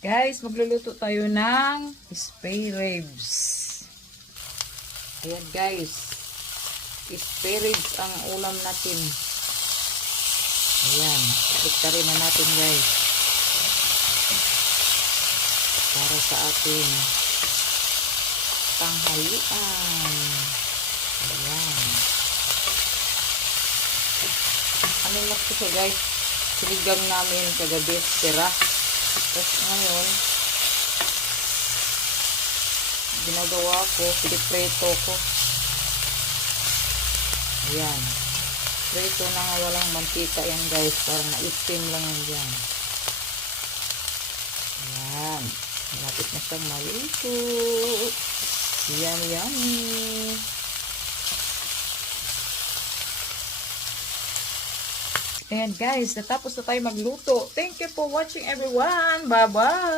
Guys, magluluto tayo ng spare ribs. Ayan guys. Spare ribs ang ulam natin. Ayan. Balik na natin guys. Para sa ating tanghalian. Ayan. Ano lang ito guys? Sinigang namin kagabi. Tira. Tapos ngayon, ginagawa ko, pinipreto ko. Ayan. Preto na nga walang mantika yan guys. Para naitim lang yan. Ayan. Malapit na siyang maluto. Yummy, yummy. Ayan guys, natapos na tayo magluto. Thank you for watching everyone. Bye-bye.